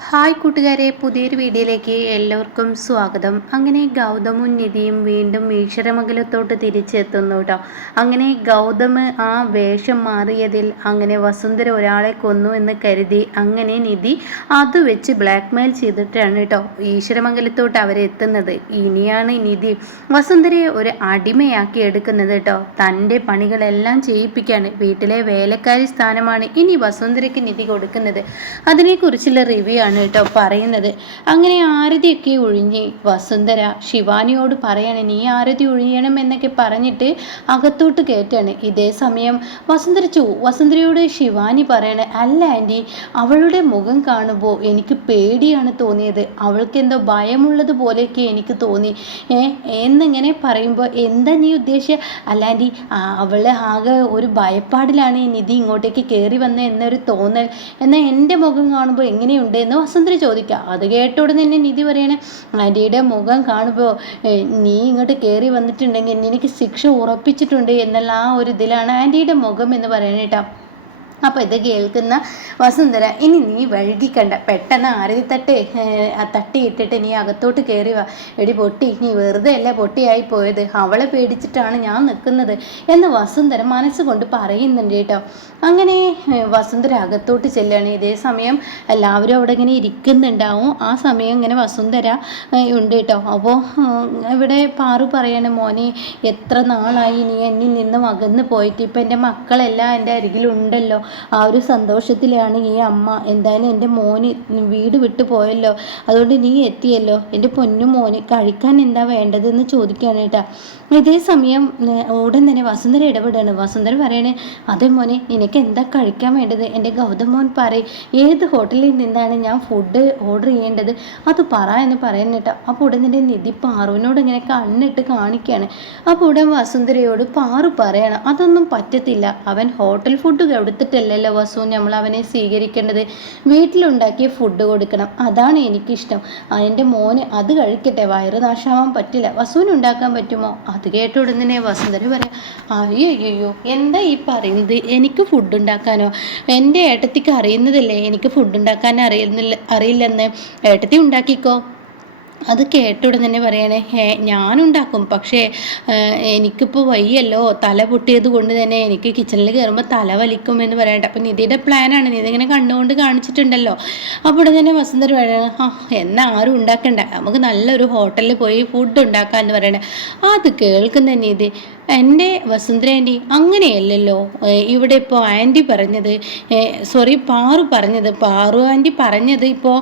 Hi കൂട്ടുകാരെ പുതിയൊരു വീഡിയോയിലേക്ക് എല്ലാവർക്കും സ്വാഗതം. അങ്ങനെ ഗൗതമും നിധിയും വീണ്ടും ഈശ്വരമംഗലത്തോട്ട് തിരിച്ചെത്തുന്നു കേട്ടോ അങ്ങനെ ഗൗതമ് ആ വേഷം മാറിയതിൽ അങ്ങനെ വസുന്ധര ഒരാളെ കൊന്നു എന്ന് കരുതി അങ്ങനെ നിധി അത് വെച്ച് ബ്ലാക്ക് മെയിൽ ചെയ്തിട്ടാണ് കേട്ടോ ഈശ്വരമംഗലത്തോട്ട് അവരെത്തുന്നത് ഇനിയാണ് നിധി വസുന്ധരയെ ഒരു അടിമയാക്കി എടുക്കുന്നത് കേട്ടോ തന്റെ പണികളെല്ലാം ചെയ്യിപ്പിക്കുകയാണ് വീട്ടിലെ വേലക്കാരി സ്ഥാനമാണ് ഇനി വസുന്ധരയ്ക്ക് നിധി കൊടുക്കുന്നത്. അതിനെക്കുറിച്ചുള്ള റിവ്യൂ ആണ് കേട്ടോ പറയുന്നത്. അങ്ങനെ ആരതിയൊക്കെ ഒഴിഞ്ഞ് വസുന്ധര ശിവാനിയോട് പറയാണ് നീ ആരതി ഒഴിയണം എന്നൊക്കെ പറഞ്ഞിട്ട് അകത്തോട്ട് കയറ്റാണ് ഇതേ സമയം വസുന്ധര ചോ വസുന്ധരയോട് ശിവാനി പറയണ അല്ല ആന്റി അവളുടെ മുഖം കാണുമ്പോൾ എനിക്ക് പേടിയാണ് തോന്നിയത്. അവൾക്ക് എന്തോ ഭയമുള്ളത് പോലെയൊക്കെ എനിക്ക് തോന്നി. ഏ എന്നിങ്ങനെ പറയുമ്പോൾ എന്താ നീ ഉദ്ദേശിച്ച? അല്ല ആന്റി അവളെ ആകെ ഒരു ഭയപ്പാടിലാണ് നിധി ഇങ്ങോട്ടേക്ക് കയറി വന്നത് എന്നൊരു തോന്നൽ. എന്നാൽ എന്റെ മുഖം കാണുമ്പോൾ എങ്ങനെയുണ്ട്? എന്ന് വസുന്ധര ചോദിക്കുക അത് കേട്ട ഉടനെ തന്നെ നിധി പറയണേ ആന്റിയുടെ മുഖം കാണുമ്പോൾ നീ ഇങ്ങോട്ട് കയറി വന്നിട്ടുണ്ടെങ്കിൽ നിനക്ക് ശിക്ഷ ഉറപ്പിച്ചിട്ടുണ്ട് എന്നുള്ള ആ ഒരു ഇതിലാണ് ആന്റിയുടെ മുഖം എന്ന് പറയണേട്ടാ. അപ്പോൾ ഇത് കേൾക്കുന്ന വസുന്ധര ഇനി നീ വഴുകിക്കണ്ട. പെട്ടെന്ന് ആരതി തട്ട് തട്ടിയിട്ടിട്ട് നീ അകത്തോട്ട് കയറി വാ. എടി പൊട്ടി നീ വെറുതെ അല്ലേ പൊട്ടിയായി പോയത്? അവളെ പേടിച്ചിട്ടാണ് ഞാൻ നിൽക്കുന്നത് എന്ന് വസുന്ധര മനസ്സുകൊണ്ട് പറയുന്നുണ്ട് കേട്ടോ. അങ്ങനെ വസുന്ധര അകത്തോട്ട് ചെല്ലുകയാണ് ഇതേ സമയം എല്ലാവരും അവിടെ ഇങ്ങനെ ഇരിക്കുന്നുണ്ടാവും. ആ സമയം ഇങ്ങനെ വസുന്ധര ഉണ്ട് കേട്ടോ. അപ്പോൾ ഇവിടെ പാറു പറയാണ് മോനെ എത്ര നാളായി? നീ എന്നിൽ നിന്നും അകന്ന് പോയിട്ട്. ഇപ്പം എന്റെ മക്കളെല്ലാം എന്റെ അരികിലുണ്ടല്ലോ. ആ ഒരു സന്തോഷത്തിലാണ് ഈ അമ്മ. എന്തായാലും എന്റെ മോന് വീട് വിട്ടു പോയല്ലോ. അതുകൊണ്ട് നീ എത്തിയല്ലോ. എന്റെ പൊന്നു മോന് കഴിക്കാൻ എന്താ വേണ്ടതെന്ന് ചോദിക്കുകയാണ് കേട്ടാ. ഇതേ സമയം ഉടൻ തന്നെ വസുന്ധര ഇടപെടുകയാണ്. വസുന്ധര പറയണേ അതെ മോനെ നിനക്ക് എന്താ കഴിക്കാൻ വേണ്ടത്? എന്റെ ഗൗതം മോൻ പറയും. ഏത് ഹോട്ടലിൽ നിന്നാണ് ഞാൻ ഫുഡ് ഓർഡർ ചെയ്യേണ്ടത്? അത് പറ എന്ന് പറയുന്നിട്ട അപ്പോൾ ഉടൻ തന്നെ നിധി പാറുവിനോട് ഇങ്ങനെ കണ്ണിട്ട് കാണിക്കുകയാണ്. അപ്പോൾ ഉടൻ വസുന്ധരയോട് പാറു പറയണം അതൊന്നും പറ്റത്തില്ല. അവൻ ഹോട്ടൽ ഫുഡ് കൊടുത്തിട്ടല്ലല്ലോ വസു നമ്മൾ അവനെ സ്വീകരിക്കേണ്ടത്. വീട്ടിലുണ്ടാക്കിയ ഫുഡ് കൊടുക്കണം. അതാണ് എനിക്കിഷ്ടം. എന്റെ മോന് അത് കഴിക്കട്ടെ. വയറ് നാശാവാൻ പറ്റില്ല. വസുവിന് ഉണ്ടാക്കാൻ പറ്റുമോ? അത് കേട്ട ഉടനെ വസുന്ധര പറയാം അയ്യോ എന്താ ഈ പറയുന്നത്? എനിക്ക് ഫുഡ് ഉണ്ടാക്കാനോ? എന്റെ ഏട്ടത്തിക്ക് അറിയുന്നതല്ലേ? എനിക്ക് ഫുഡ് ഉണ്ടാക്കാൻ അറിയുന്നില്ല അറിയില്ലെന്ന്. ഏട്ടത്തി ഉണ്ടാക്കിക്കോ. അത് കേട്ടുടൻ തന്നെ പറയണേ ഹേ ഞാനുണ്ടാക്കും. പക്ഷേ എനിക്കിപ്പോൾ വയ്യല്ലോ. തല പൊട്ടിയത് കൊണ്ട് തന്നെ എനിക്ക് കിച്ചണിൽ കയറുമ്പോൾ തല വലിക്കും എന്ന് പറയട്ടെ അപ്പം നിധിയുടെ പ്ലാനാണ് നിധി ഇങ്ങനെ കണ്ണുകൊണ്ട് കാണിച്ചിട്ടുണ്ടല്ലോ. അപ്പോൾ ഉടൻ തന്നെ വസന്തർ പറയണേ ആ എന്നാ ആരും ഉണ്ടാക്കണ്ട. നമുക്ക് നല്ലൊരു ഹോട്ടലിൽ പോയി ഫുഡ് ഉണ്ടാക്കാമെന്ന് പറയണേ. അത് കേൾക്കുന്ന നിധി. എന്റെ വസുന്ധര ആന്റി അങ്ങനെയല്ലല്ലോ. ഇവിടെ ഇപ്പോൾ ആന്റി പറഞ്ഞത് സോറി പാറു പറഞ്ഞത്. പാറു ആന്റി പറഞ്ഞത് ഇപ്പോൾ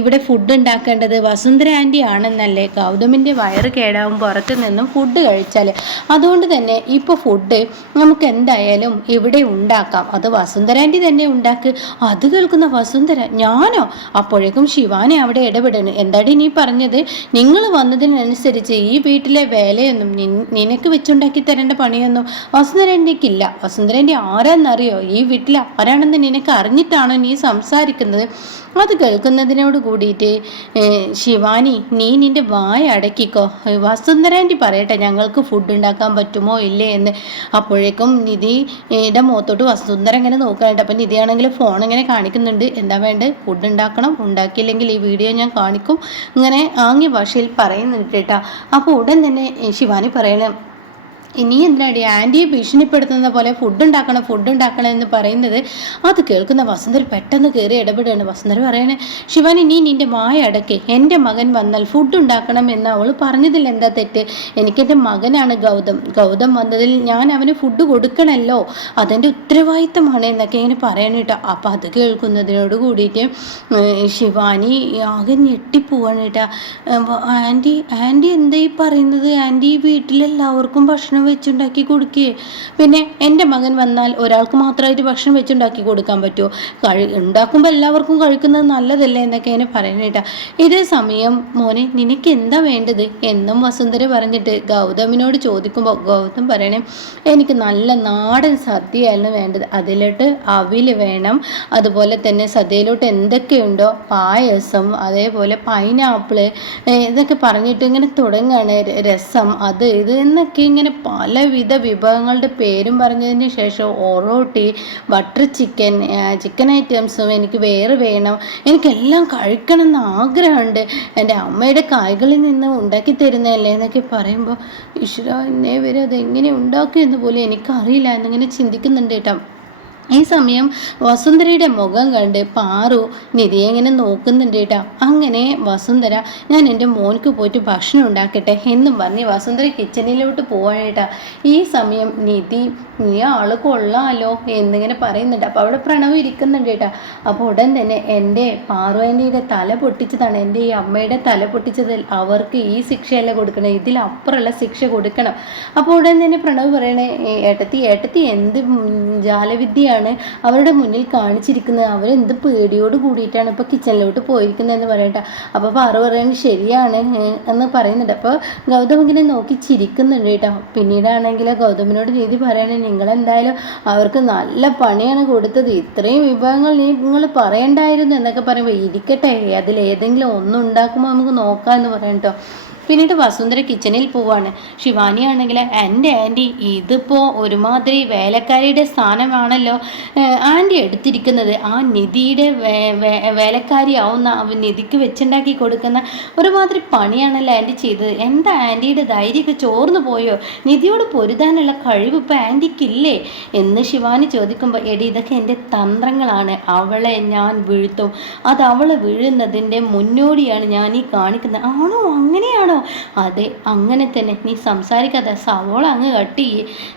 ഇവിടെ ഫുഡ് ഉണ്ടാക്കേണ്ടത് വസുന്ധര ആന്റി ആണെന്നല്ലേ. ഗൗതമിന്റെ വയറ് കേടാവും പുറത്ത് നിന്നും ഫുഡ് കഴിച്ചാൽ അതുകൊണ്ട് തന്നെ ഇപ്പോൾ ഫുഡ് നമുക്ക് എന്തായാലും ഇവിടെ ഉണ്ടാക്കാം. അത് വസുന്ധര ആന്റി തന്നെ ഉണ്ടാക്ക്. അത് കേൾക്കുന്ന വസുന്ധര ഞാനോ? അപ്പോഴേക്കും ശിവാനെ അവിടെ ഇടപെടണ്. എന്താടി നീ പറഞ്ഞത്? നിങ്ങൾ വന്നതിനനുസരിച്ച് ഈ വീട്ടിലെ വേലയൊന്നും നിനക്ക് വെച്ചുണ്ടാക്കി ഉണ്ടാക്കി തരേണ്ട പണിയൊന്നും വസുന്ധരന്റെക്കില്ല. വസുന്ധരന്റെ ആരാന്നറിയോ? ഈ വീട്ടിൽ ആരാണെന്ന് നിനക്ക് അറിഞ്ഞിട്ടാണോ നീ സംസാരിക്കുന്നത്? അത് കേൾക്കുന്നതിനോട് കൂടിയിട്ട് ശിവാനി നീ നിന്റെ വായ അടക്കിക്കോ. വസുന്ധരാന്റെ പറയട്ടെ ഞങ്ങൾക്ക് ഫുഡ് ഉണ്ടാക്കാൻ പറ്റുമോ ഇല്ലേ എന്ന്. അപ്പോഴേക്കും നിധിയുടെ മുഖത്തോട്ട് വസുന്ധര ഇങ്ങനെ നോക്കാനായിട്ട് അപ്പം നിധിയാണെങ്കിൽ ഫോൺ ഇങ്ങനെ കാണിക്കുന്നുണ്ട്. എന്താ വേണ്ടത് ഫുഡ് ഉണ്ടാക്കണം. ഉണ്ടാക്കിയില്ലെങ്കിൽ ഈ വീഡിയോ ഞാൻ കാണിക്കും. ഇങ്ങനെ ആംഗ്യ ഭാഷയിൽ പറയുന്നുണ്ട് കേട്ടോ. അപ്പോൾ ഉടൻ തന്നെ ശിവാനി പറയണം നീ എന്തിനാടി ആന്റിയെ ഭീഷണിപ്പെടുത്തുന്ന പോലെ ഫുഡ് ഉണ്ടാക്കണം ഫുഡ് ഉണ്ടാക്കണം എന്ന് പറയുന്നത് അത് കേൾക്കുന്ന വസന്തർ പെട്ടെന്ന് കയറി ഇടപെടുകയാണ്. വസന്തർ പറയണേ ശിവാനി ഇനി നിന്റെ വായ അടക്കി. എന്റെ മകൻ വന്നാൽ ഫുഡ് ഉണ്ടാക്കണം എന്ന് അവൾ പറഞ്ഞതിൽ എന്താ തെറ്റ്? എനിക്കെന്റെ മകനാണ് ഗൗതം. ഗൗതം വന്നതിൽ ഞാൻ അവന് ഫുഡ് കൊടുക്കണമല്ലോ അതെന്റെ ഉത്തരവാദിത്തമാണ് എന്നൊക്കെ ഇങ്ങനെ പറയണ കേട്ടോ. അപ്പം അത് കേൾക്കുന്നതിനോട് കൂടിയിട്ട് ശിവാനി ആകെ ഞെട്ടിപ്പോവാണ് കേട്ടോ. ആന്റി ആന്റി എന്താ ഈ പറയുന്നത്? ആന്റി വീട്ടിലെല്ലാവർക്കും ഭക്ഷണം വെച്ചുണ്ടാക്കി കൊടുക്കേ. പിന്നെ എന്റെ മകൻ വന്നാൽ ഒരാൾക്ക് മാത്രമായിട്ട് ഭക്ഷണം വെച്ചുണ്ടാക്കി കൊടുക്കാൻ പറ്റുമോ കഴി ഉണ്ടാക്കുമ്പോൾ എല്ലാവർക്കും കഴിക്കുന്നത് നല്ലതല്ലേ എന്നൊക്കെ എന്നെ പറയുന്നേട്ടാ ഇതേ സമയം മോനെ നിനക്ക് എന്താ വേണ്ടത്? എന്നും വസുന്ധര പറഞ്ഞിട്ട് ഗൗതമിനോട് ചോദിക്കുമ്പോൾ ഗൗതം പറയണേ എനിക്ക് നല്ല നാടൻ സദ്യയായിരുന്നു വേണ്ടത്. അതിലോട്ട് അവിൽ വേണം. അതുപോലെ തന്നെ സദ്യയിലോട്ട് എന്തൊക്കെയുണ്ടോ? പായസം അതേപോലെ പൈനാപ്പിൾ ഇതൊക്കെ പറഞ്ഞിട്ട് ഇങ്ങനെ തുടങ്ങുകയാണ് രസം അത് ഇത് എന്നൊക്കെ ഇങ്ങനെ പലവിധ വിഭവങ്ങളുടെ പേരും പറഞ്ഞതിന് ശേഷം ഒറോട്ടി ബട്ടർ ചിക്കൻ ചിക്കൻ ഐറ്റംസും എനിക്ക് വേറെ വേണം. എനിക്കെല്ലാം കഴിക്കണം എന്ന് ആഗ്രഹമുണ്ട്. എന്റെ അമ്മയുടെ കായ്കളിൽ നിന്ന് ഉണ്ടാക്കി തരുന്നതല്ലേ എന്നൊക്കെ പറയുമ്പോൾ ഈശ്വര എന്നെ വരെ അതെങ്ങനെ ഉണ്ടാക്കിയെന്ന് പോലും എനിക്കറിയില്ല എന്നിങ്ങനെ ചിന്തിക്കുന്നുണ്ട് കേട്ടോ. ഈ സമയം വസുന്ധരയുടെ മുഖം കണ്ട് പാറു നിധിയെ ഇങ്ങനെ നോക്കുന്നുണ്ട് കേട്ടോ അങ്ങനെ വസുന്ധര ഞാൻ എന്റെ മോൻക്ക് പോയിട്ട് ഭക്ഷണം ഉണ്ടാക്കട്ടെ എന്നും പറഞ്ഞ് വസുന്ധര കിച്ചണിലോട്ട് പോവാനേട്ടാ ഈ സമയം നിധി നീ ആൾ കൊള്ളാമല്ലോ എന്നിങ്ങനെ പറയുന്നുണ്ട്. അപ്പോൾ അവിടെ പ്രണവ് ഇരിക്കുന്നുണ്ട് കേട്ടോ അപ്പോൾ ഉടൻ തന്നെ എന്റെ പാറുവാന്റെ തല പൊട്ടിച്ചതാണ്. എന്റെ ഈ അമ്മയുടെ തല പൊട്ടിച്ചതിൽ അവർക്ക് ഈ ശിക്ഷയല്ല കൊടുക്കണം? ഇതിലപ്പുറമുള്ള ശിക്ഷ കൊടുക്കണം. അപ്പോൾ ഉടൻ തന്നെ പ്രണവ് പറയണേ ഏട്ടത്തി ഏട്ടത്തി എന്ത് ജാലവിദ്യയാണ് അവരുടെ മുന്നിൽ കാണിച്ചിരിക്കുന്നത്? അവരെന്ത് പേടിയോട് കൂടിയിട്ടാണ് ഇപ്പോൾ കിച്ചണിലോട്ട് പോയിരിക്കുന്നതെന്ന് പറയട്ടെ. അപ്പോൾ പാറു പറയുന്നത് ശരിയാണ് എന്ന് പറയുന്നുണ്ട്. അപ്പോൾ ഗൗതം ഇങ്ങനെ നോക്കി ചിരിക്കുന്നുണ്ട് കേട്ടോ. പിന്നീടാണെങ്കിൽ ഗൗതമിനോട് രീതി പറയണേ നിങ്ങളെന്തായാലും അവർക്ക് നല്ല പണിയാണ് കൊടുത്തത്. ഇത്രയും വിഭവങ്ങൾ നിങ്ങൾ പറയണ്ടായിരുന്നു എന്നൊക്കെ പറയുമ്പോൾ ഇരിക്കട്ടെ അതിലേതെങ്കിലും ഒന്നും ഉണ്ടാക്കുമ്പോൾ നമുക്ക് നോക്കാമെന്ന് പറയാം കേട്ടോ പിന്നീട് വസുന്ധര കിച്ചണിൽ പോവാണ്. ശിവാനി ആണെങ്കിൽ എന്റെ ആന്റി ഇതിപ്പോൾ ഒരുമാതിരി വേലക്കാരിയുടെ സ്ഥാനമാണല്ലോ. ആന്റി എടുത്തിരിക്കുന്നത്. ആ നിധിയുടെ വേലക്കാരിയാവുന്ന നിധിക്ക് വെച്ചുണ്ടാക്കി കൊടുക്കുന്ന ഒരുമാതിരി പണിയാണല്ലോ ആന്റി ചെയ്തത്. എന്താ ആന്റിയുടെ ധൈര്യമൊക്കെ ചോർന്നു പോയോ? നിധിയോട് പൊരുതാനുള്ള കഴിവ് ഇപ്പോൾ ആന്റിക്കില്ലേ എന്ന് ശിവാനി ചോദിക്കുമ്പോൾ എടി ഇതൊക്കെ എന്റെ തന്ത്രങ്ങളാണ്. അവളെ ഞാൻ വീഴ്ത്തും. അത് അവളെ വീഴുന്നതിന്റെ മുന്നോടിയാണ് ഞാൻ ഈ കാണിക്കുന്നത്. ആണോ? അങ്ങനെയാണോ? അതെ അങ്ങനെ തന്നെ. നീ സംസാരിക്കാതെ സവോള അങ്ങ് കട്ട്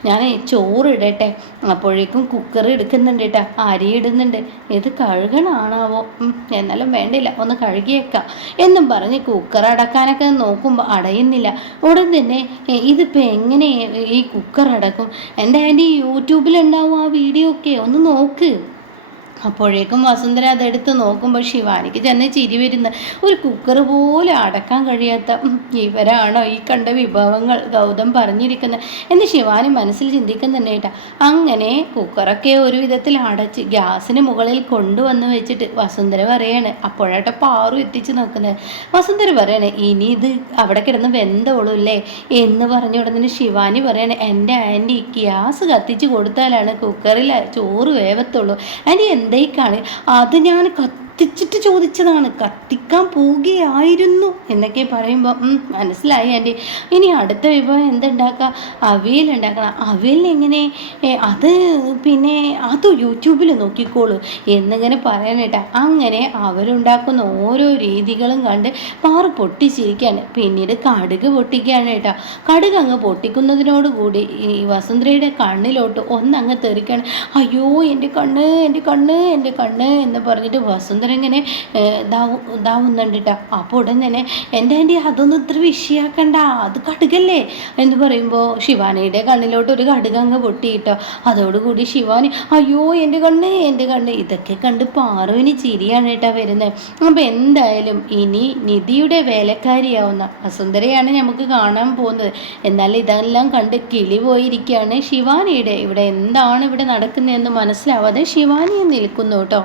ഞാൻ ഞാൻ ചോറിടട്ടെ. അപ്പോഴേക്കും കുക്കർ എടുക്കുന്നുണ്ട് കേട്ടോ അരി ഇടുന്നുണ്ട്. ഇത് കഴുകണാണാവോ? എന്നാലും വേണ്ടില്ല. ഒന്ന് കഴുകിയേക്കാം. എന്നും പറഞ്ഞ് കുക്കർ അടക്കാനൊക്കെ നോക്കുമ്പോൾ അടയുന്നില്ല. ഉടൻ തന്നെ ഇതിപ്പോൾ എങ്ങനെ ഈ കുക്കർ അടക്കും? എന്റെ ആന്റി യൂട്യൂബിലുണ്ടാവും ആ വീഡിയോ ഒക്കെ. ഒന്ന് നോക്ക്. അപ്പോഴേക്കും വസുന്ധര അതെടുത്ത് നോക്കുമ്പോൾ ശിവാനിക്ക് ചെന്ന് ചിരി വരുന്ന. ഒരു കുക്കർ പോലും അടക്കാൻ കഴിയാത്ത ഇവരാണോ ഈ കണ്ട വിഭവങ്ങൾ ഗൗതം പറഞ്ഞിരിക്കുന്നത്? എന്ന് ശിവാനി മനസ്സിൽ ചിന്തിക്കുന്നുണ്ട് കേട്ടോ അങ്ങനെ കുക്കറൊക്കെ ഒരു വിധത്തിൽ അടച്ച് ഗ്യാസിന് മുകളിൽ കൊണ്ടുവന്ന് വെച്ചിട്ട് വസുന്ധര പറയാണ് അപ്പോഴേട്ട പാറു എത്തിച്ച് നോക്കുന്നത്. വസുന്ധര പറയാണ് ഇനി ഇത് അവിടെ കിടന്ന് വെന്തോളൂ അല്ലേ എന്ന് പറഞ്ഞ ഉടനെ ശിവാനി പറയാണ് എന്റെ ആന്റി ഗ്യാസ് കത്തിച്ച് കൊടുത്താലാണ് കുക്കറിൽ ചോറ് വേവത്തുള്ളൂ. ആന്റി എന്തേക്കാണ് അത് ഞാൻ കത്തിച്ചിട്ട് ചോദിച്ചതാണ് കത്തിക്കാൻ പോവുകയായിരുന്നു എന്നൊക്കെ പറയുമ്പോൾ മനസ്സിലായി ആന്റി. ഇനി അടുത്ത വിഭവം എന്തുണ്ടാക്കുക അവിയൽ ഉണ്ടാക്കണം. അവിയൽ എങ്ങനെ? അത് പിന്നെ അത് യൂട്യൂബിൽ നോക്കിക്കോളൂ. എന്നിങ്ങനെ പറയാനേട്ടാ അങ്ങനെ അവരുണ്ടാക്കുന്ന ഓരോ രീതികളും കണ്ട് പാറ് പൊട്ടിച്ചിരിക്കുകയാണ്. പിന്നീട് കടുക് പൊട്ടിക്കുകയാണ് കേട്ടോ. കടുക് അങ്ങ് പൊട്ടിക്കുന്നതിനോടുകൂടി ഈ വസുന്ധരയുടെ കണ്ണിലോട്ട് ഒന്നങ്ങ് തെറിക്കുകയാണ് അയ്യോ എന്റെ കണ്ണ് എന്റെ കണ്ണ് എന്റെ കണ്ണ് എന്ന് പറഞ്ഞിട്ട് വസുന്ധര ഇങ്ങനെ ഇതാവും ഇതാവുന്നുണ്ട് കേട്ടോ അപ്പോൾ ഉടൻ തന്നെ എന്റെ ആന്റി അതൊന്നും ഇത്ര വിഷയാക്കണ്ട അത് കടുകല്ലേ? എന്ന് പറയുമ്പോൾ ശിവാനിയുടെ കണ്ണിലോട്ട് ഒരു കടുകങ്ങ് പൊട്ടി കേട്ടോ അതോടുകൂടി ശിവാനി അയ്യോ എന്റെ കണ്ണ് എന്റെ കണ്ണ്. ഇതൊക്കെ കണ്ട് പാറുവിന് ചിരിയാണ് കേട്ടോ വരുന്നത് അപ്പോൾ എന്തായാലും ഇനി നിധിയുടെ വേലക്കാരിയാവുന്ന അസുന്ദരയാണ് നമുക്ക് കാണാൻ പോകുന്നത്. എന്നാൽ ഇതെല്ലാം കണ്ട് കിളി പോയിരിക്കുകയാണ് ശിവാനിയുടെ. ഇവിടെ എന്താണ് ഇവിടെ നടക്കുന്നതെന്ന് മനസ്സിലാവാതെ ശിവാനി നിൽക്കുന്നു കേട്ടോ.